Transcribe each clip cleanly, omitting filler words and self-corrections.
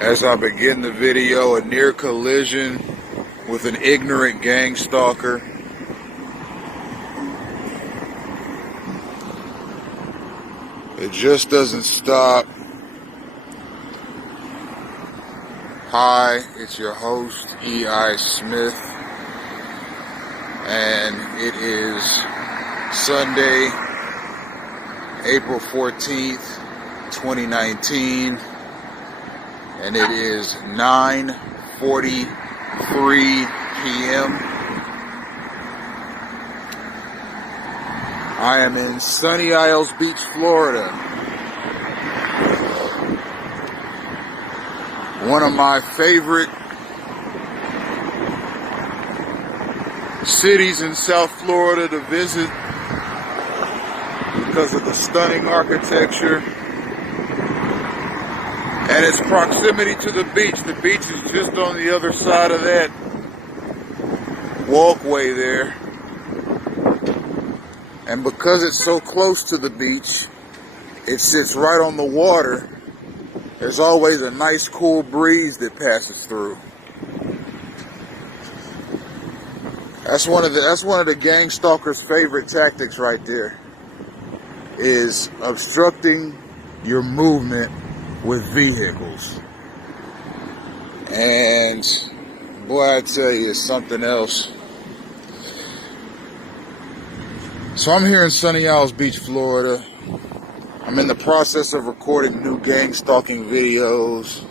As I begin the video, a near collision with an ignorant gang stalker. It just doesn't stop. Hi, it's your host, E.I. Smith, and it is Sunday, April 14th, 2019, and it is 9:43 p.m. I am in Sunny Isles Beach, Florida. One of my favorite cities in South Florida to visit because of the stunning architecture and its proximity to the beach. The beach is just on the other side of that walkway there. And because it's so close to the beach, it sits right on the water. There's always a nice cool breeze that passes through. That's one of the gang stalker's favorite tactics right there, is obstructing your movement with vehicles. And boy, I tell you, it's something else. So I'm here in Sunny Isles Beach, Florida. I'm in the process of recording new gang stalking videos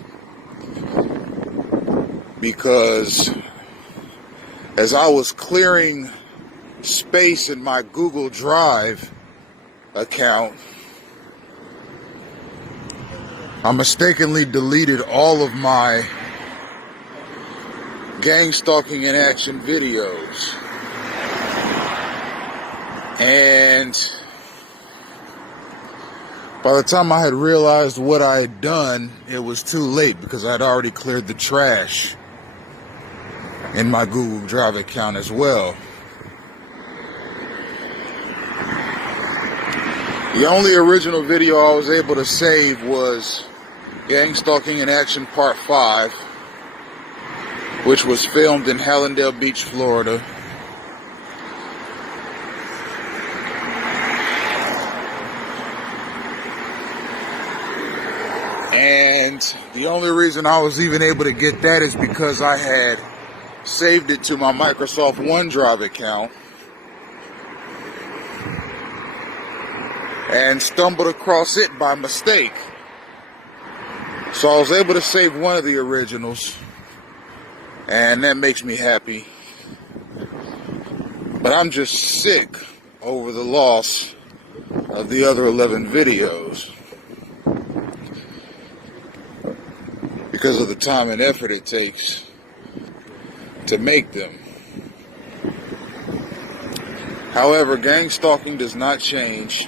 because as I was clearing space in my Google Drive account, I mistakenly deleted all of my gang stalking in action videos. And by the time I had realized what I had done, it was too late because I had already cleared the trash in my Google Drive account as well. The only original video I was able to save was Gang Stalking in Action Part 5, which was filmed in Hallandale Beach, Florida. And the only reason I was even able to get that is because I had saved it to my Microsoft OneDrive account and stumbled across it by mistake. So I was able to save one of the originals, and that makes me happy. But I'm just sick over the loss of the other 11 videos because of the time and effort it takes to make them. However, gang stalking does not change.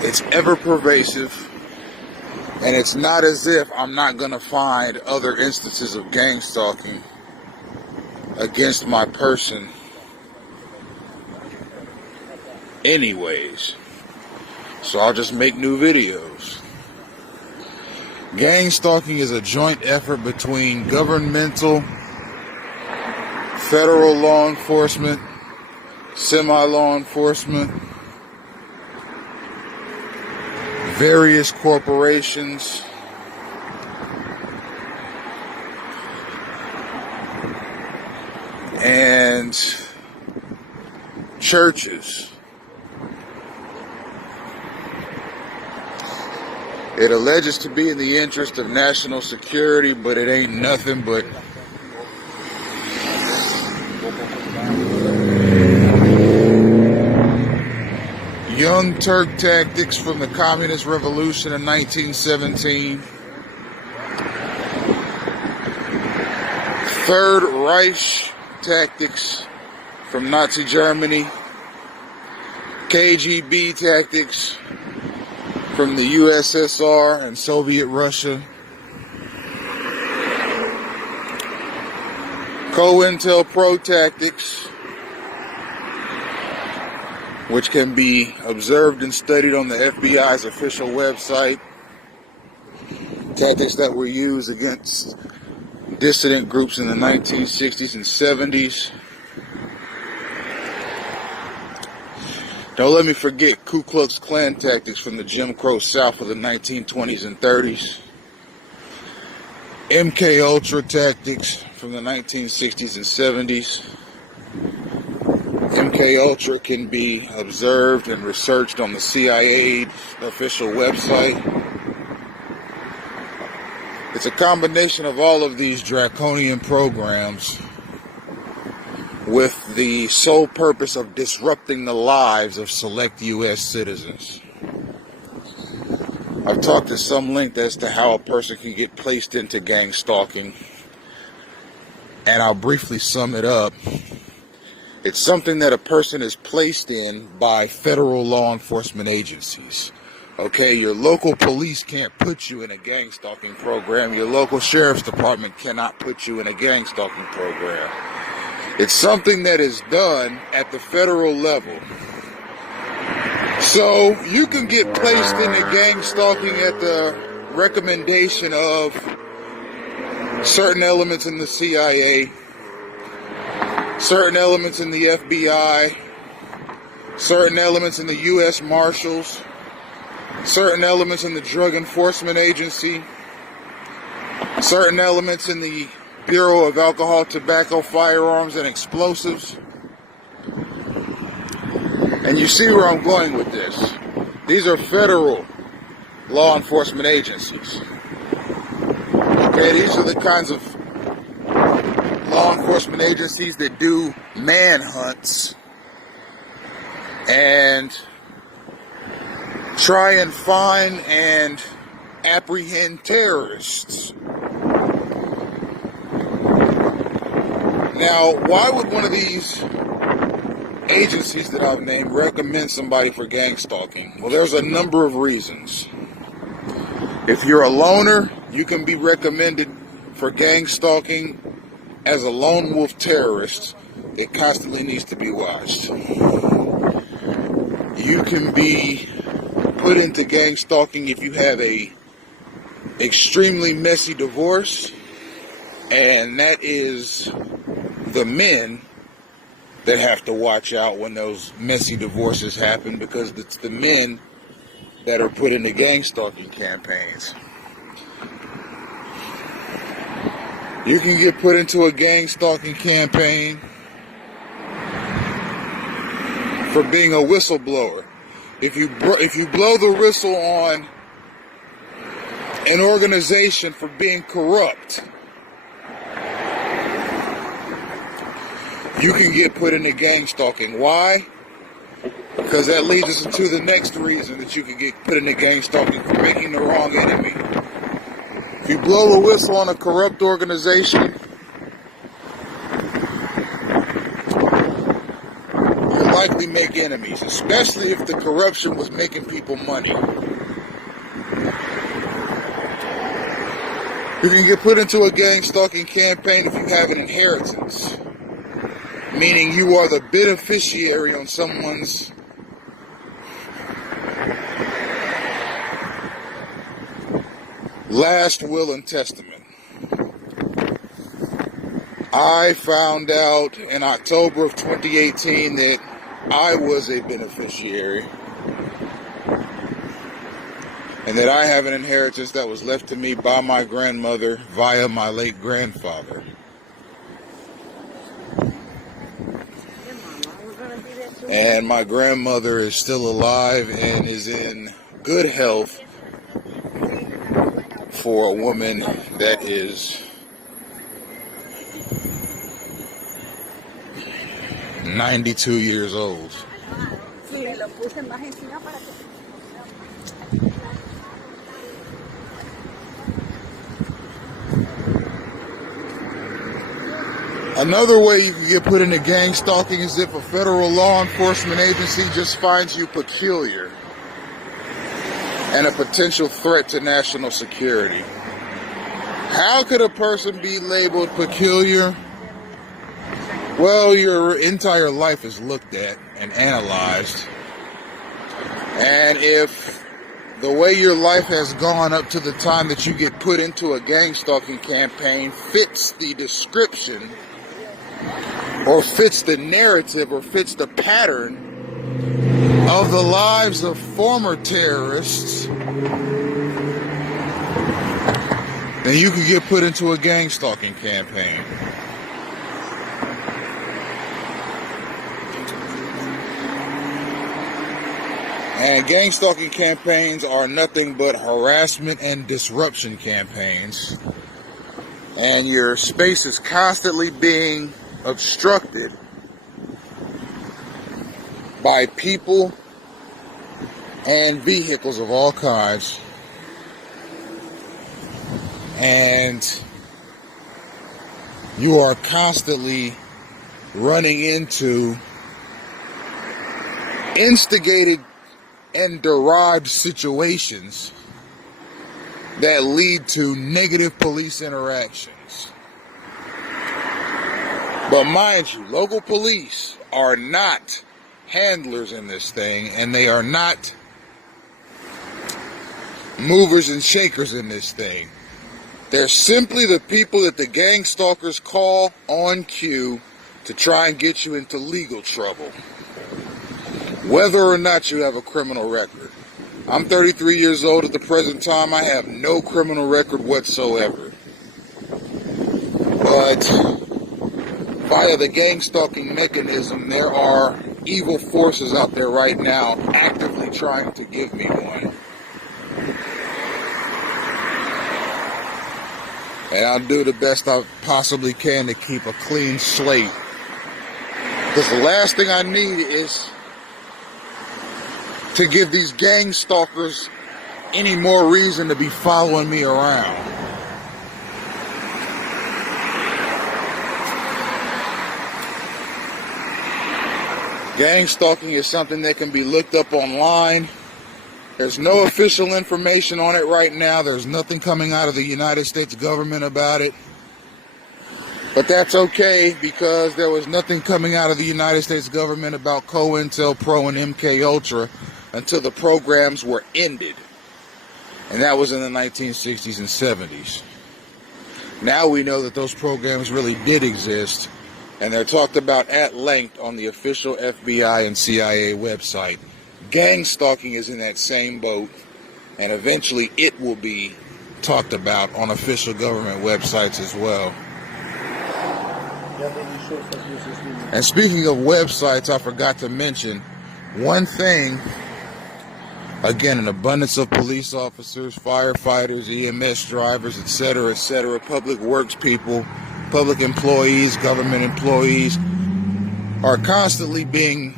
It's ever pervasive, and it's not as if I'm not going to find other instances of gang stalking against my person anyways. So I'll just make new videos. Gang stalking is a joint effort between governmental, federal law enforcement, semi-law enforcement, various corporations, and churches. It alleges to be in the interest of national security, but it ain't nothing but Young Turk tactics from the Communist Revolution in 1917. Third Reich tactics from Nazi Germany. KGB tactics from the USSR and Soviet Russia. COINTELPRO tactics, which can be observed and studied on the FBI's official website. Tactics that were used against dissident groups in the 1960s and 70s. Don't let me forget Ku Klux Klan tactics from the Jim Crow South of the 1920s and 30s. MK Ultra tactics from the 1960s and 70s. MK Ultra can be observed and researched on the CIA official website. It's a combination of all of these draconian programs with the sole purpose of disrupting the lives of select U.S. citizens. I've talked at some length as to how a person can get placed into gang stalking, and I'll briefly sum it up. It's something that a person is placed in by federal law enforcement agencies. Okay, your local police can't put you in a gang stalking program. Your local sheriff's department cannot put you in a gang stalking program. It's something that is done at the federal level. So you can get placed into gang stalking at the recommendation of certain elements in the CIA, certain elements in the FBI, certain elements in the U.S. Marshals, certain elements in the Drug Enforcement Agency, certain elements in the Bureau of Alcohol, Tobacco, Firearms, and Explosives. And you see where I'm going with this. These are federal law enforcement agencies. Okay, these are the kinds of law enforcement agencies that do manhunts and try and find and apprehend terrorists. Now, why would one of these agencies that I've named recommend somebody for gang stalking? Well, there's a number of reasons. If you're a loner, you can be recommended for gang stalking as a lone wolf terrorist. It constantly needs to be watched. You can be put into gang stalking if you have a extremely messy divorce, and that is the men that have to watch out when those messy divorces happen, because it's the men that are put into gang stalking campaigns. You can get put into a gang stalking campaign for being a whistleblower. If you blow the whistle on an organization for being corrupt, you can get put into gang stalking. Why? Because that leads us into the next reason that you can get put into gang stalking: for making the wrong enemy. If you blow the whistle on a corrupt organization, you'll likely make enemies, especially if the corruption was making people money. You can get put into a gang stalking campaign if you have an inheritance, meaning you are the beneficiary on someone's last will and testament. I found out in October of 2018 that I was a beneficiary, and that I have an inheritance that was left to me by my grandmother via my late grandfather. And my grandmother is still alive and is in good health for a woman that is 92 years old. Another way you can get put into gang stalking is if a federal law enforcement agency just finds you peculiar and a potential threat to national security. How could a person be labeled peculiar? Well, your entire life is looked at and analyzed. And if the way your life has gone up to the time that you get put into a gang stalking campaign fits the description or fits the narrative or fits the pattern of the lives of former terrorists, then you could get put into a gang stalking campaign. And gang stalking campaigns are nothing but harassment and disruption campaigns. And your space is constantly being obstructed by people and vehicles of all kinds. And you are constantly running into instigated and derived situations that lead to negative police interactions. But mind you, local police are not handlers in this thing, and they are not movers and shakers in this thing. They're simply the people that the gang stalkers call on cue to try and get you into legal trouble, whether or not you have a criminal record. I'm 33 years old at the present time. I have no criminal record whatsoever. But via the gang stalking mechanism, there are evil forces out there right now actively trying to give me one. And I'll do the best I possibly can to keep a clean slate. Because the last thing I need is to give these gang stalkers any more reason to be following me around. Gang stalking is something that can be looked up online. There's no official information on it right now. There's nothing coming out of the United States government about it. But that's okay, because there was nothing coming out of the United States government about COINTELPRO and MK Ultra until the programs were ended. And that was in the 1960s and 70s. Now we know that those programs really did exist, and they're talked about at length on the official FBI and CIA website. Gang stalking is in that same boat, and eventually it will be talked about on official government websites as well. And speaking of websites, I forgot to mention one thing. Again, an abundance of police officers, firefighters, EMS drivers, etc., public works people, public employees, government employees are constantly being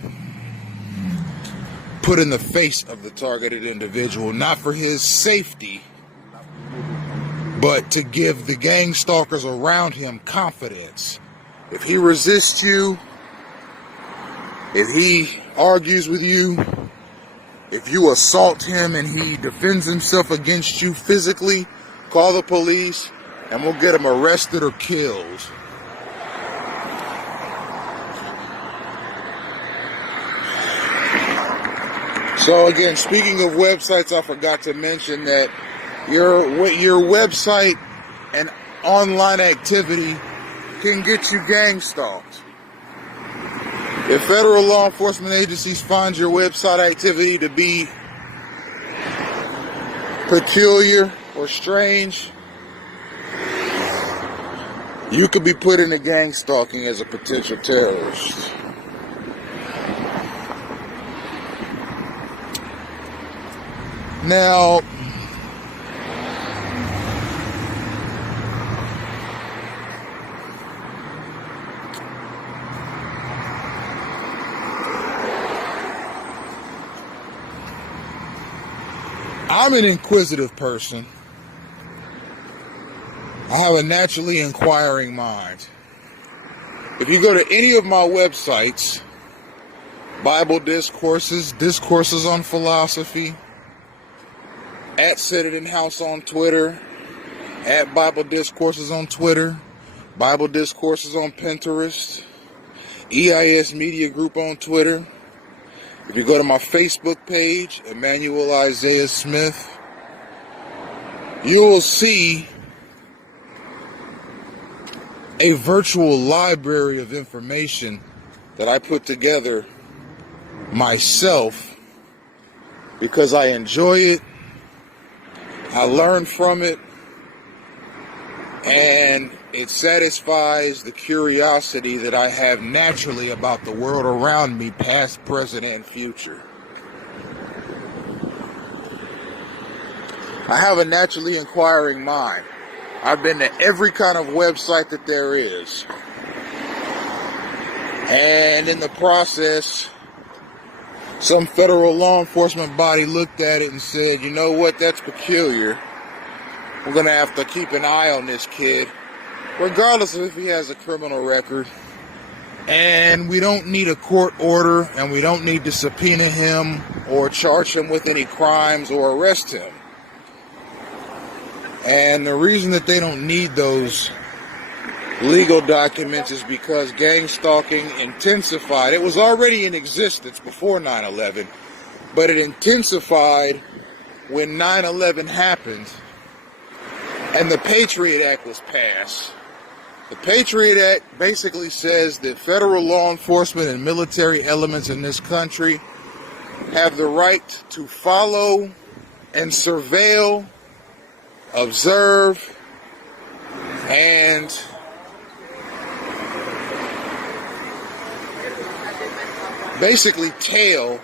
put in the face of the targeted individual, not for his safety, but to give the gang stalkers around him confidence. If he resists you, if he argues with you, if you assault him and he defends himself against you physically, call the police and we'll get him arrested or killed. So again, speaking of websites, I forgot to mention that your website and online activity can get you gang stalked. If federal law enforcement agencies find your website activity to be peculiar or strange, you could be put into gang stalking as a potential terrorist. Now, I'm an inquisitive person. I have a naturally inquiring mind. If you go to any of my websites, Bible discourses, discourses on philosophy, at Citadel House on Twitter, at Bible Discourses on Twitter, Bible Discourses on Pinterest, EIS Media Group on Twitter, If you go to my Facebook page, Emmanuel Isaiah Smith, you will see a virtual library of information that I put together myself because I enjoy it, I learn from it, and it satisfies the curiosity that I have naturally about the world around me, past, present, and future. I have a naturally inquiring mind. I've been to every kind of website that there is. And in the process, some federal law enforcement body looked at it and said, you know what, that's peculiar. We're going to have to keep an eye on this kid, regardless of if he has a criminal record. And we don't need a court order, and we don't need to subpoena him or charge him with any crimes or arrest him. And the reason that they don't need those legal documents is because gang stalking intensified. It was already in existence before 9/11, but it intensified when 9/11 happened and the Patriot Act was passed. The Patriot Act basically says that federal law enforcement and military elements in this country have the right to follow and surveil, observe, and basically tail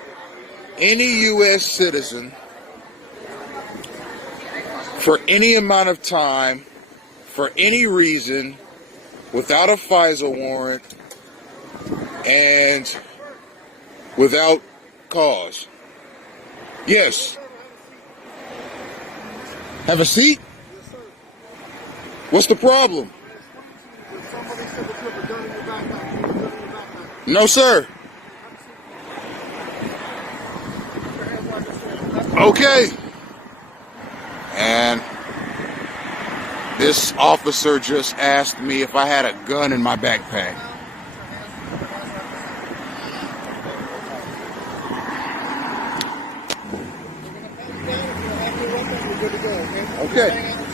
any U.S. citizen for any amount of time, for any reason, without a FISA warrant, and without cause. Yes. Have a seat? Yes, sir. What's the problem? Somebody said that you have a gun in your backpack. No, sir. Okay. And this officer just asked me if I had a gun in my backpack. Okay.